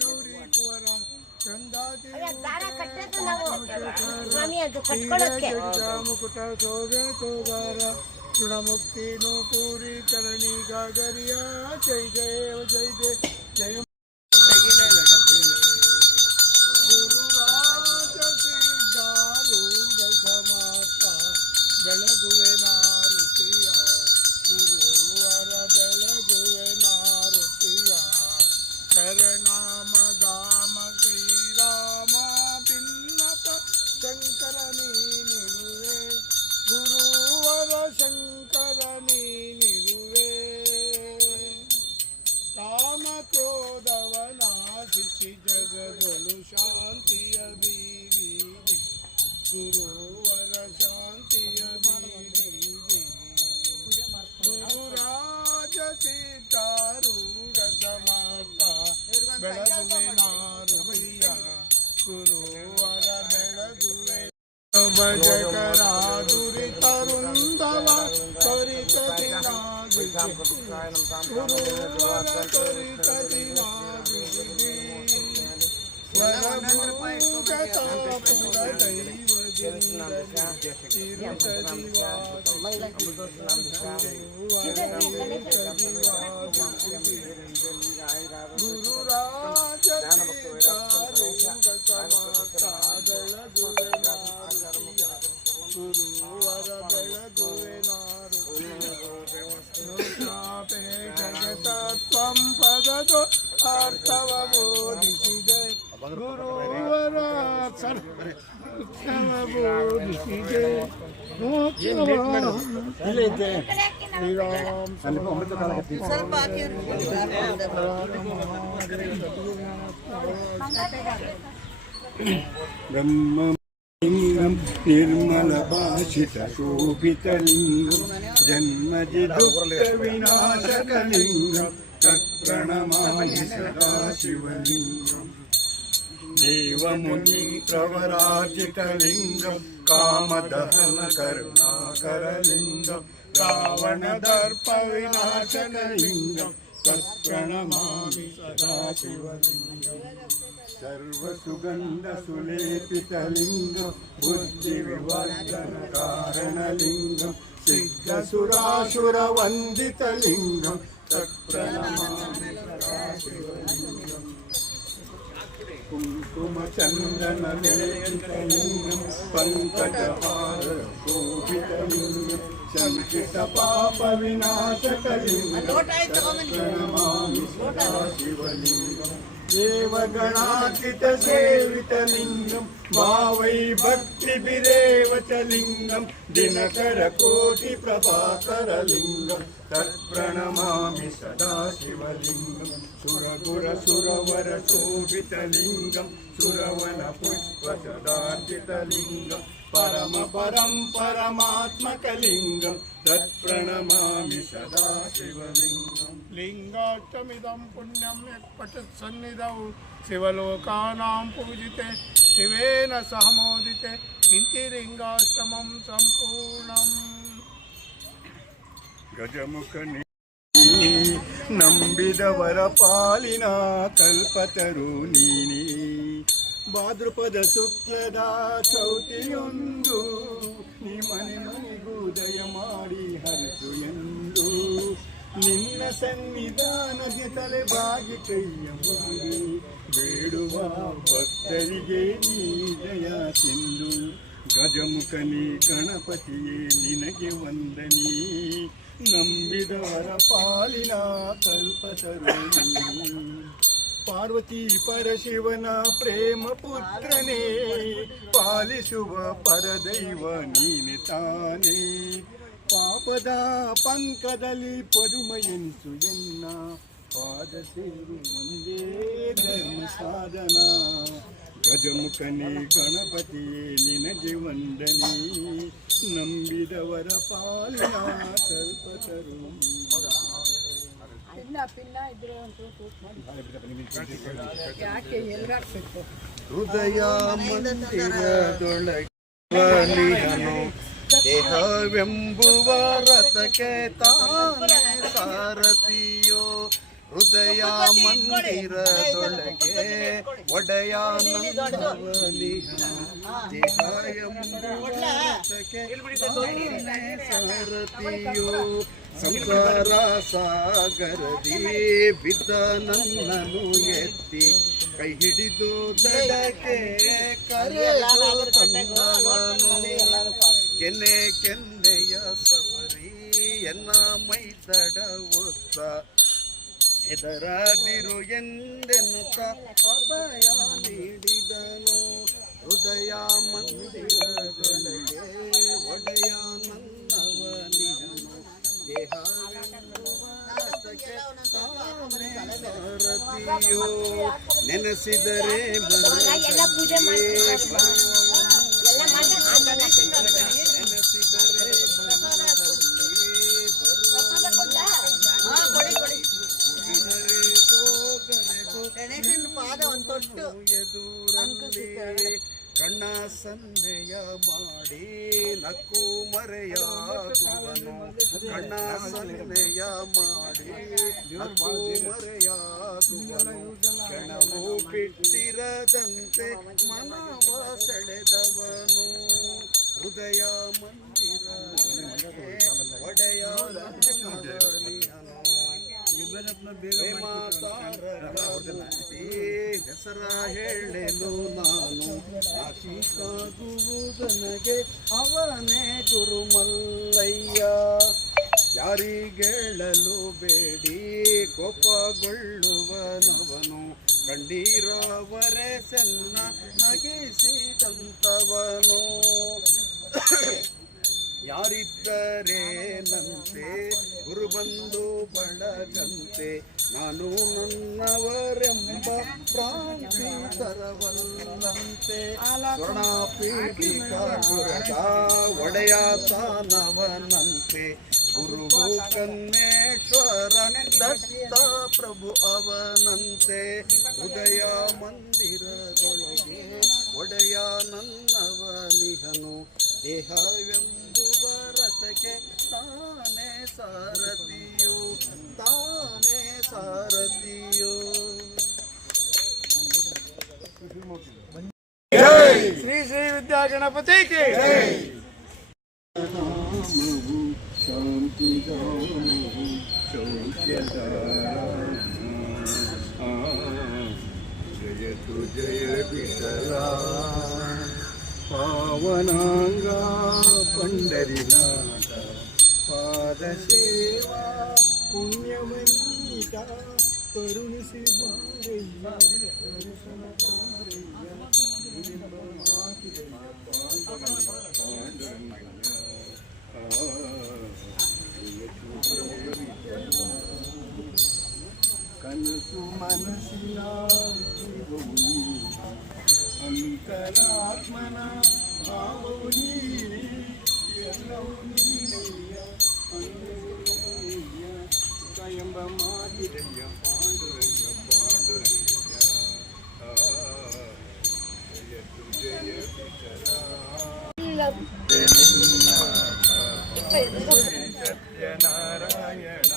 ಗೌರಿ ಕುವರ ಚಂದಾದಿ ಮುಕುಟ ಶೋಭೆ ತೋಗಾರ ಋಣಮುಕ್ತಿ ನೂಪೂರಿ ಚರಣಿ ಗಾಗರಿಯ ಜೈ ಜಯ ಜೈ ಜಯ ಜಯ ಬೆಳಗುವೆ ನಾರುತಿಯ ಗುರುವರ ಬೆಳಗುವೆ ನಾರುತಿಯ ಶರಣಾಮದಾಮ ಶ್ರೀರಾಮ ಭಿನ್ನಪ ಶಂಕರ ನೀನಿರುವೆ ಗುರುವರ ಶಂಕರ ನೀನಿರುವೆ ಕಾಮ ಕ್ರೋಧವನಾಶಿಸಿ ಜಗದೊಳು ಶಾಂತಿಯ ಬೀರಿದೆ ಗುರುವರ ಶಾಂತಿಯ ಬೀರಿದೆ ಗುರುರಾಜ ಸಿದ್ಧಾರೂಢ ಸಮರ್ಥ ಬೆಳಗುವೆ ನಾರುತಿಯ ಗುರುವರ ಬೆಳಗುವೆ ಭಜಕರ ದುರಿತ ವೃಂದವ ತ್ವರಿತ ಗುರುವರ ತ್ವರಿತ ಗುರುರಾಜ ಗುರುವರ ಬೆಳಗುವೆ ನಾರುಪೇ ಜಗತ ತ್ವಂ ಪದದು ಅರ್ಥವ ಬೋಧಿಸಿದೆ ಗುರುವರ ಅರ್ಥವ ಬೋಧಿಸಿದೆ ಬ್ರಹ್ಮ ನಿರ್ಮಲ ಭಾಷಿತ ಶೋಭಿತಲಿಂಗಂ ಜನ್ಮಜಿ ದುಃಖ ವಿನಾಶಕಲಿಂಗಂ ತತ್ಪ್ರಣಮಾಮಿ ಸದಾ ಶಿವಲಿಂಗಂ ದೇವಮುನಿ ಪ್ರವರಾಜಿತಲಿಂಗಂ ಕಾಮದಹನ ಕರುಣಾಕರಲಿಂಗಂ ರಾವಣದರ್ಪ ವಿನಾಶಕಲಿಂಗಂ ತತ್ಪ್ರಣಮಾಮಿ ಸದಾ ಶಿವಲಿಂಗಂ ಸರ್ವಸುಗಂಧ ಸುಲೇಪಿತಲಿಂಗಂ ಬುದ್ಧಿ ವಿವರ್ಧನ ಕಾರಣಲಿಂಗಂ ಸಿದ್ಧಸುರಾಸುರ ವಂದಿತಲಿಂಗಂ ತತ್ಪ್ರಣಮಾಮಿ ಸದಾ ಶಿವಲಿಂಗಂ ಕುಂಕುಮ ಚಂದನ ಲೇಪಿತಲಿಂಗಂ ಪಂಕಜಹಾರ ಶೋಭಿತಲಿಂಗಂ ಶಂಕಿತ ಪಾಪ ವಿನಾಶಕಲಿಂಗಂ ತತ್ಪ್ರಣಮಾಮಿ ಸದಾ ಶಿವಲಿಂಗಂ ದೇವಗಣಾರ್ಚಿತ ಸೇವಿತಲಿಂಗಂ ಭಾವೈ ಭಕ್ತಿಭಿರೇವ ಚ ಲಿಂಗಂ ದಿನಕರ ಕೋಟಿ ಪ್ರಭಾಕರಲಿಂಗಂ ತತ್ಪ್ರಣಮಾಮಿ ಸದಾ ಶಿವಲಿಂಗಂ ಸುರಗುರ ಸುರವರ ಶೋಭಿತಲಿಂಗಂ ಸುರವನ ಪುಷ್ಪ ಸದಾರ್ಚಿತಲಿಂಗಂ ಪರಮ ಪರಂ ಪರಮಾತ್ಮಕಲಿಂಗಂ ತತ್ಪ್ರಣಮಾಮಿ ಸದಾ ಶಿವಲಿಂಗಂ ಲಿಂಗಾಷ್ಟಮಿದಂ ಪುಣ್ಯಂ ಯತ್ಪಠತ್ ಸನ್ನಿಧೌ ಶಿವಲೋಕಾನಾಂ ಪೂಜಿತೆ ಶಿವೇನ ಸಹ ಮೋದಿತೆ ಇಂತಿಲಿಂಗಾಷ್ಟಮಂ ಸಂಪೂರ್ಣಂ ಗಜಮುಖನಿ ನಂಬಿದವರ ಪಾಲಿನ ಕಲ್ಪತರು ನೀನಿ ಭಾದ್ರಪದ ಶುಕ್ಲದ ಚೌತಿಯೊಂದು ನೀ ಮನೆ ಮನೆಗೂ ದಯ ಮಾಡಿ ಹರಿಸು ಎಂದು ನಿನ್ನ ಸನ್ನಿಧಾನಕ್ಕೆ ತಲೆ ಬಾಗಿ ಕೈಯ ಮುಗಿದು ಬೇಡುವ ಭಕ್ತರಿಗೆ ನೀ ದಯ ಸಿಂಧು ಗಜಮುಖನಿ ಗಣಪತಿಯೇ ನಿನಗೆ ವಂದನಿ ನಂಬಿದವರ ಪಾಲಿನ ಕಲ್ಪತರು ಪಾರ್ವತಿ ಪರಶಿವನ ಪ್ರೇಮ ಪುತ್ರನೇ ಪಾಲಿಸುವ ಪರದೈವ ನೀನೆ ತಾನೇ ಪಾಪದ ಪಂಕದಲ್ಲಿ ಪದುಮ ಎನಿಸು ಎನ್ನ ಪಾದ ಸೇರು ಒಂದೇ ಧರ್ಮ ಸಾಧನ ಗಜಮುಖನೇ ಗಣಪತಿಯೇ ನಿನಗೆ ವಂದನೆ ನಂಬಿದವರ ಪಾಲಿನ ಕಲ್ಪತರು ಹೃದಯ ಮಂದಿರದೊಳಗಿನು ದೇಹವೆಂಬುವ ರಥಕ್ಕೆ ತಾನೇ ಸಾರಥಿಯೋ ಹೃದಯ ಮಂದಿರದೊಳಗೆ ಒಡೆಯ ಸಾರಥಿಯು ಸಂಸಾರ ಸಾಗರದಿ ಬಿದ್ದ ನನ್ನನು ಎತ್ತಿ ಕೈ ಹಿಡಿದು ದಡಕ್ಕೆ ಕರೆದು ತಂದವನು ಕೆನ್ನೆ ಕೆನ್ನೆಯ ಸವರಿ ಎನ್ನ ಮೈದಡ ಒತ್ತ ಹೆದರಾದಿರು ಎಂದೆನ್ನುತ್ತ ಅಭಯ ನೀಡಿದನು ಹೃದಯ ಮಂದಿರದೊಳಗೆ ಒಡೆಯ ನನ್ನವನಿಯನು ದೇಹ ಸಾರಥಿಯೋ ನೆನೆಸಿದರೆ ಕಣ್ಣ ಸನ್ನೆಯ ಮಾಡಿ ನಕ್ಕು ಮರೆಯಾಗುವನು ಕಣ್ಣ ಸನ್ನೆಯ ಮಾಡಿ ನಕ್ಕು ಮರೆಯಾಗುವನು ಕ್ಷಣವು ಬಿಟ್ಟಿರದಂತೆ ಮನವ ಸೆಳೆದವನು ಹೃದಯ ಮಂದಿರ ಒಡೆಯ ಹೆಸರ ಹೇಳಲು ನಾನು ಆಶಿಕಾಗುವುದನಗೆ ಅವನೇ ಗುರುಮಲ್ಲಯ್ಯ ಯಾರಿಗೇಳಲು ಬೇಡಿ ಕೋಪಗೊಳ್ಳುವನವನು ಕಂಡೀರವರೇ ಸೆನ್ನ ನಗಿಸಿದಂತವನು ಯಾರಿದ್ದರೇನಂತೆ ಗುರುಬಂಧು ಬಳಗಂತೆ ನಾನು ನನ್ನವರೆಂಬ ಪ್ರಾಂತಿ ತರವಲ್ಲಂತೆ ಸ್ವರ್ಣಪೀಠಿಕಾ ಗುರದ ಒಡೆಯ ತಾನವನಂತೆ ಗುರುವು ಕನ್ನೇಶ್ವರ ದತ್ತ ಪ್ರಭು ಅವನಂತೆ ಹೃದಯ ಮಂದಿರದೊಳಗೆ ಒಡೆಯ ನನ್ನವನಿಹನು ದೇಹವೆಂಬುವ ರಥಕ್ಕೆ ತಾನೇ ಸಾರಥಿಯು ತಾನೇ ಸಾರಥಿಯು ಶ್ರೀ ಶ್ರೀ ವಿದ್ಯಾ ಗಣಪತಿಗೆ ಶಾಂತಿ ಜಯತು ಜಯ ವಿಠಲ ಪಾವನಾಂಗ ಪಂಡರಿನಾಥ ಪಾದ ಸೇವಾ ಪುಣ್ಯಮಯೀತ ಕರುಣಿಸಿ ಬಾರಯ್ಯ ದರ್ಶನ ತಾರಯ್ಯ ಕನಸು ಮನಸ್ಸಿನ ಅಂತರಾತ್ಮನ ಭಾವವು ನೀನೇ ಎಲ್ಲವೂ ನೀನಯ್ಯ ಅನ್ನಯ್ಯ ಎಂಬ ಮಾತಿರಯ್ಯ ಪಾಂಡುರಂಗ ಪಾಂಡುರಂಗಯ್ಯ ಜಯತು ಜಯ ಸತ್ಯನಾರಾಯಣ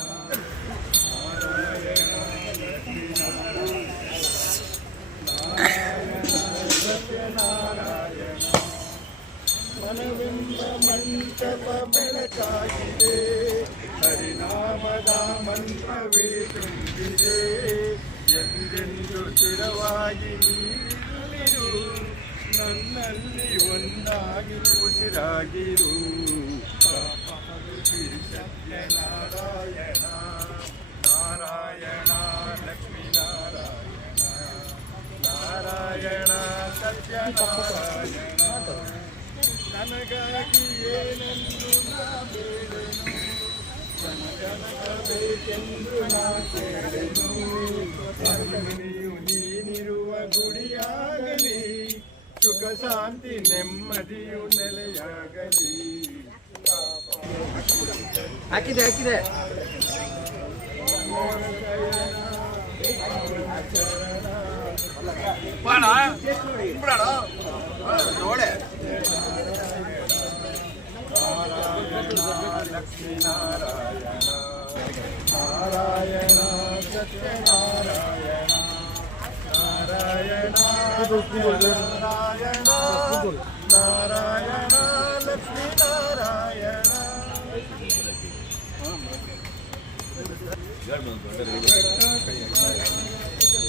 ಮನವೆಂಬ ಮಂಟಪ ಬೆಳಕಾಗಿದೆ ಹರಿನಾಮದ ಮಂತ್ರವೇ ತುಂಬಿದೆ ಎಂದೆಂದು ಸ್ಥಿರವಾಗಿ ನೀರು ನನ್ನಲ್ಲಿ ಒಂದಾಗಿ ಉಸಿರಾಗಿರು ಸತ್ಯನಾರಾಯಣ ನಾರಾಯಣ ಲಕ್ಷ್ಮೀ ನಾರಾಯಣ ನಾರಾಯಣ ಸತ್ಯನಾರಾಯಣ ನನಗಾಗಿ ಏನೆಂದು ನಾ ಬೇಡೆನು ಜನಗಬೇಕೆಂದು ನಾ ಕೇಳೆನು ನೀವು ನೀನಿರುವ ಗುಡಿಯಾಗಲಿ ಸುಖ ಶಾಂತಿ ನೆಮ್ಮದಿಯು ನೆಲೆಯಾಗಲಿ ಹಾಕಿದೆ ನೋಡೆ ಲಕ್ಷ್ಮೀ ನಾರಾಯಣ ನಾರಾಯಣ ಸತ್ಯನಾರಾಯಣ ನಾರಾಯಣ ನಾರಾಯಣ ನಾರಾಯಣ ಲಕ್ಷ್ಮೀ ನಾರಾಯಣ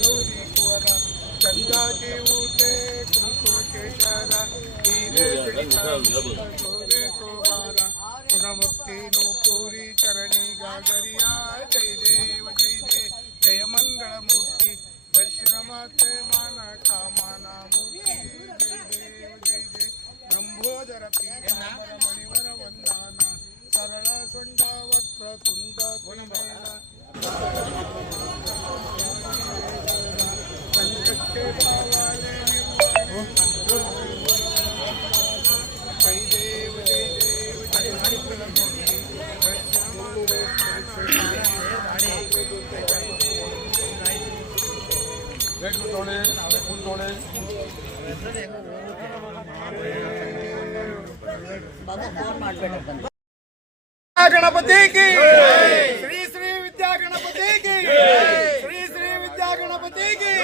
ಗೌರಿ ಕುವರ ಚಂದಾಜಿ ಊಟೆ ಕುಂಕುಮ ಕೇಶರ ಹೀರೆ ಗೋರೆ ಸೋಮಾರ ಗುಣಮುಕ್ತಿ ನೂಪೂರಿ ಚರಣಿ ಗಾಗರಿಯ ಜಯ ದೇವ ಜಯ ಮಂಗಳ ಮೂರ್ತಿ ದರ್ಶನ ಮಾತೆ ಮಾನ ಕಾಮನ ಮೂರ್ತಿ ಜಯ ದೇವ ಬ್ರಹ್ಮೋದರ ಪೀಠಾಂಬರ ಮಣಿವರ ವಂದಾನ ಸರಳ ಸೊಂಡ ವಕ್ರ ತುಂಡ ತ್ರಿನಯನ ಸಂಕಷ್ಟೇ ಪಾವಾಲೆ ಜೈ ದೇವ ಜಯ ಮಂಗಳ ಮೂರ್ತಿ ದರ್ಶನ ಮಾತೆ ಗಣಪತಿ ಕಿ ಶ್ರೀ ಶ್ರೀ ವಿದ್ಯಾ ಗಣಪತಿ ಕಿ ಶ್ರೀ ಶ್ರೀ ವಿದ್ಯಾ ಗಣಪತಿ ಕಿ